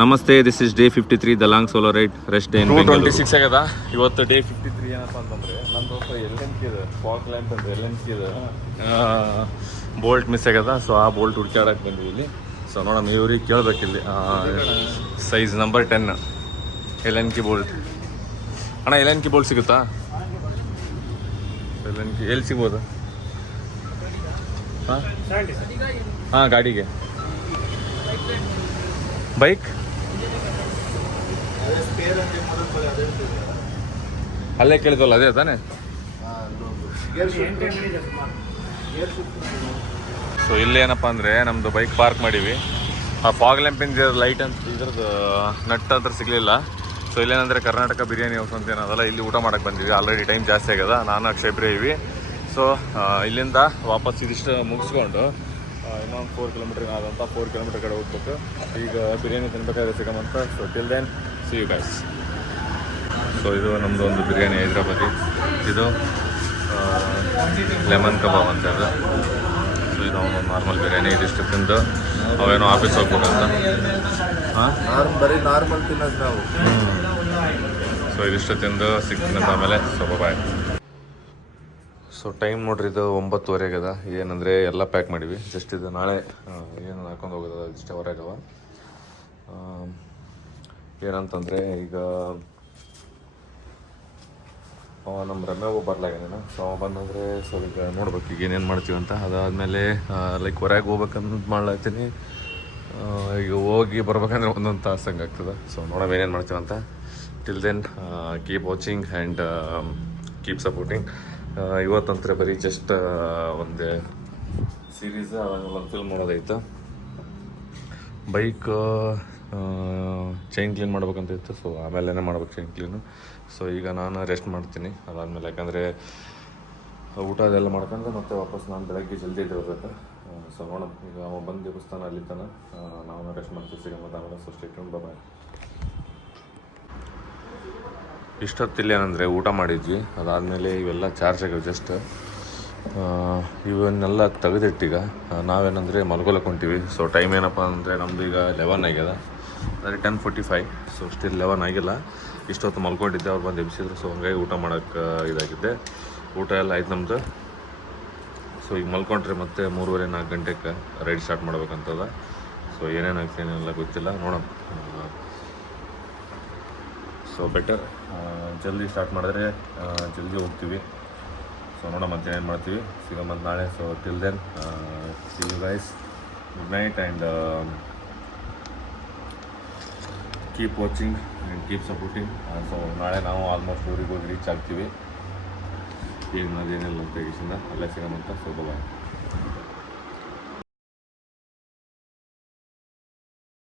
ನಮಸ್ತೆ, this is day 53 the long solo ride rest day in Bengaluru. 26 ಆಗ್ಯದ ಇವತ್ತು day 53. ಏನಪ್ಪ ಅಂತಂದ್ರೆ ನನ್ನ ದೋಸ್ತ LNK ಇದೆ, ಫಾಗ್ ಲ್ಯಾಂಪ್ ಅಂತ LNK ಇದೆ, ಬೋಲ್ಟ್ ಮಿಸ್ ಆಗ್ಯದ. ಸೊ ಆ ಬೋಲ್ಟ್ ಹುಡ್ಕಾಡಕ್ಕೆ ಬಂದ್ವಿ ಇಲ್ಲಿ. ಸೊ ನೋಡೋಣ, ಇವ್ರಿಗೆ ಕೇಳ್ಬೇಕಿಲ್ಲಿ ಸೈಜ್ ನಂಬರ್ 10 LNK ಬೋಲ್ಟ್. ಅಣ್ಣ LNK ಬೋಲ್ಟ್ ಸಿಗುತ್ತಾ? LNK ಎಲ್ಲಿ ಸಿಗ್ಬೋದು? ಹಾಂ ಗಾಡಿಗೆ ಬೈಕ್ ಅಲ್ಲೇ ಕೇಳಿದ್ವಲ್ಲ, ಅದೇ ತಾನೆ. ಸೊ ಇಲ್ಲೇನಪ್ಪ ಅಂದರೆ ನಮ್ಮದು ಬೈಕ್ ಪಾರ್ಕ್ ಮಾಡೀವಿ. ಆ ಫಾಗ್ ಲ್ಯಾಂಪಿಂದ ಲೈಟ್ ಅಂತ ಇದ್ರದ್ದು ನಟ್ ಅಂತ ಸಿಗಲಿಲ್ಲ. ಸೊ ಇಲ್ಲೇನಂದರೆ ಕರ್ನಾಟಕ ಬಿರಿಯಾನಿ ಹೌಸ್ ಅಂತ ಏನದಲ್ಲ, ಇಲ್ಲಿ ಊಟ ಮಾಡೋಕ್ಕೆ ಬಂದಿವಿ. ಆಲ್ರೆಡಿ ಟೈಮ್ ಜಾಸ್ತಿ ಆಗ್ಯದ. ನಾನು ಅಕ್ಷಯ್ ಪ್ರಿಯ ಇವಿ. ಸೊ ಇಲ್ಲಿಂದ ವಾಪಸ್ ಇದಿಷ್ಟು ಮುಗಿಸ್ಕೊಂಡು ಇನ್ನೊಂದು 4 ಕಿಲೋಮೀಟ್ರ್ ಆದಂಥ 4 ಕಿಲೋಮೀಟ್ರ್ ಕಡೆ ಹೋಗ್ಬೇಕು. ಈಗ ಬಿರಿಯಾನಿ ತಿನ್ಬೇಕಾದ್ರೆ ಸಿಗಮಂತ. So till then see you guys. So ಇದು ನಮ್ಮದು ಒಂದು ಬಿರಿಯಾನಿ ಹೈದ್ರಾಬಾದಿ. ಇದು ಲೆಮನ್ ಕಬಾಬ್ ಅಂತ ಇದೆ. ಸೊ ಇದು ಒಂದು ನಾರ್ಮಲ್ ಬಿರಿಯಾನಿ. ಇದಿಷ್ಟು ತಿಂದು ಅವೇನೋ ಆಫೀಸ್ ಹೋಗ್ಬೇಕಂತ. ಹಾಂ ಬರೀ ನಾರ್ಮಲ್ ತಿನ್ನೋದು ನಾವು. ಸೊ ಇದಿಷ್ಟು ತಿಂದು ಸಿಗ್ತೀನಿ ಆಮೇಲೆ. So bye. ಸೊ ಟೈಮ್ ನೋಡ್ರಿ, ಇದು 9:30 ಆಗ್ಯದ. ಏನಂದರೆ ಎಲ್ಲ ಪ್ಯಾಕ್ ಮಾಡಿವಿ. ಜಸ್ಟ್ ಇದು ನಾಳೆ ಏನು ಹಾಕೊಂಡು ಹೋಗೋದ ಇಷ್ಟೇ ಹೊರಗವ. ಏನಂತಂದರೆ ಈಗ ನಮ್ಮ ರಮ್ಯಾವು ಬರ್ಲಾಗೇನ. ಸೊ ಅವ ಬಂದಂದರೆ ಸೊ ಈಗ ನೋಡ್ಬೇಕು ಈಗ ಏನೇನು ಮಾಡ್ತೀವಿ ಅಂತ. ಅದಾದಮೇಲೆ ಲೈಕ್ ಹೊರಗೆ ಹೋಗ್ಬೇಕಂತ ಮಾಡ್ಲಾಗ್ತೀನಿ. ಈಗ ಹೋಗಿ ಬರ್ಬೇಕಂದ್ರೆ ಒಂದೊಂದು ತಾಸು ಹಂಗೆ ಆಗ್ತದೆ. ಸೊ ನೋಡೋಣ ಏನೇನು ಮಾಡ್ತೀವಿ ಅಂತ. Till then keep watching and keep supporting. ಇವತ್ತಂದ್ರೆ ಬರೀ ಜಸ್ಟ್ ಒಂದು ಸೀರೀಸ್ ಒಂದು ಫಿಲ್ಮ್ ನೋಡೋದೈತೆ. ಬೈಕ್ ಚೈನ್ ಕ್ಲೀನ್ ಮಾಡ್ಬೇಕಂತ ಇತ್ತು. ಸೊ ಆಮೇಲೆ ಮಾಡ್ಬೇಕು ಚೈನ್ ಕ್ಲೀನು. ಸೊ ಈಗ ನಾನು ರೆಸ್ಟ್ ಮಾಡ್ತೀನಿ. ಅದಾದಮೇಲೆ ಯಾಕಂದರೆ ಊಟ ಅದೆಲ್ಲ ಮಾಡ್ಕೊಂಡು ಮತ್ತೆ ವಾಪಸ್ ನಾನು ಬೆಳಗ್ಗೆ ಜಲ್ದಿ ಇರಬೇಕು. ಸೊ ನೋಡೋಣ, ಈಗ ಅವ ಬಂದು ದೇವಸ್ಥಾನ ಅಲ್ಲಿ ತನ ನಾವು ರೆಸ್ಟ್ ಮಾಡ್ತೀವಿ. ಸಿಗತ್ತೆ ಆಮೇಲೆ. ಸೊ ಸ್ಟೇ ಟ್ಯೂನ್ಡ್, ಬಾಯ್. ಇಷ್ಟೊತ್ತಿಲ್ಲ ಏನಂದರೆ ಊಟ ಮಾಡಿದ್ವಿ. ಅದಾದಮೇಲೆ ಇವೆಲ್ಲ ಚಾರ್ಜ್ ಆಗಿವೆ. ಜಸ್ಟ್ ಇವನ್ನೆಲ್ಲ ತೆಗೆದಿಟ್ಟೀಗ ನಾವೇನಂದರೆ ಮಲ್ಕೊಳಕ್ಕೆ ಹೊಂಟೀವಿ. ಸೊ ಟೈಮ್ ಏನಪ್ಪ ಅಂದರೆ ನಮ್ಮದು ಈಗ 11 ಆಗ್ಯದ. ಅಂದರೆ 10:45. ಸೊ ಸ್ಟಿಲ್ 11 ಆಗಿಲ್ಲ. ಇಷ್ಟೊತ್ತು ಮಲ್ಕೊಂಡಿದ್ದೆ, ಅವ್ರು ಬಂದು ಎಬ್ಸಿದ್ರು. ಸೊ ಹಂಗಾಗಿ ಊಟ ಮಾಡೋಕ್ಕೆ ಇದಾಗಿದ್ದೆ. ಊಟ ಎಲ್ಲ ಆಯ್ತು ನಮ್ಮದು. ಸೊ ಈಗ ಮಲ್ಕೊಂಡ್ರೆ ಮತ್ತೆ 3:30-4 ಗಂಟೆಗೆ ರೈಡ್ ಸ್ಟಾರ್ಟ್ ಮಾಡ್ಬೇಕಂತದ. ಸೊ ಏನೇನಾಗ್ತದೆ ಏನೆಲ್ಲ ಗೊತ್ತಿಲ್ಲ, ನೋಡೋಣ. ಸೊ ಬೆಟರ್ ಜಲ್ದಿ ಸ್ಟಾರ್ಟ್ ಮಾಡಿದ್ರೆ ಜಲ್ದಿ ಹೋಗ್ತೀವಿ. ಸೊ ನೋಡೋಣ ಮತ್ತೆ ಏನು ಮಾಡ್ತೀವಿ. ಸಿಗಮಂತ ನಾಳೆ. So till then see you guys. Good night and keep watching and keep supporting. So ನಾಳೆ ನಾವು ಆಲ್ಮೋಸ್ಟ್ ಊರಿಗೆ ಹೋಗಿ ರೀಚ್ ಆಗ್ತೀವಿ. ಈಗ ಅದೇನಿಲ್ಲ ಅಂತ ಅಲ್ಲೇ ಸಿಗಮಂತ. So bye.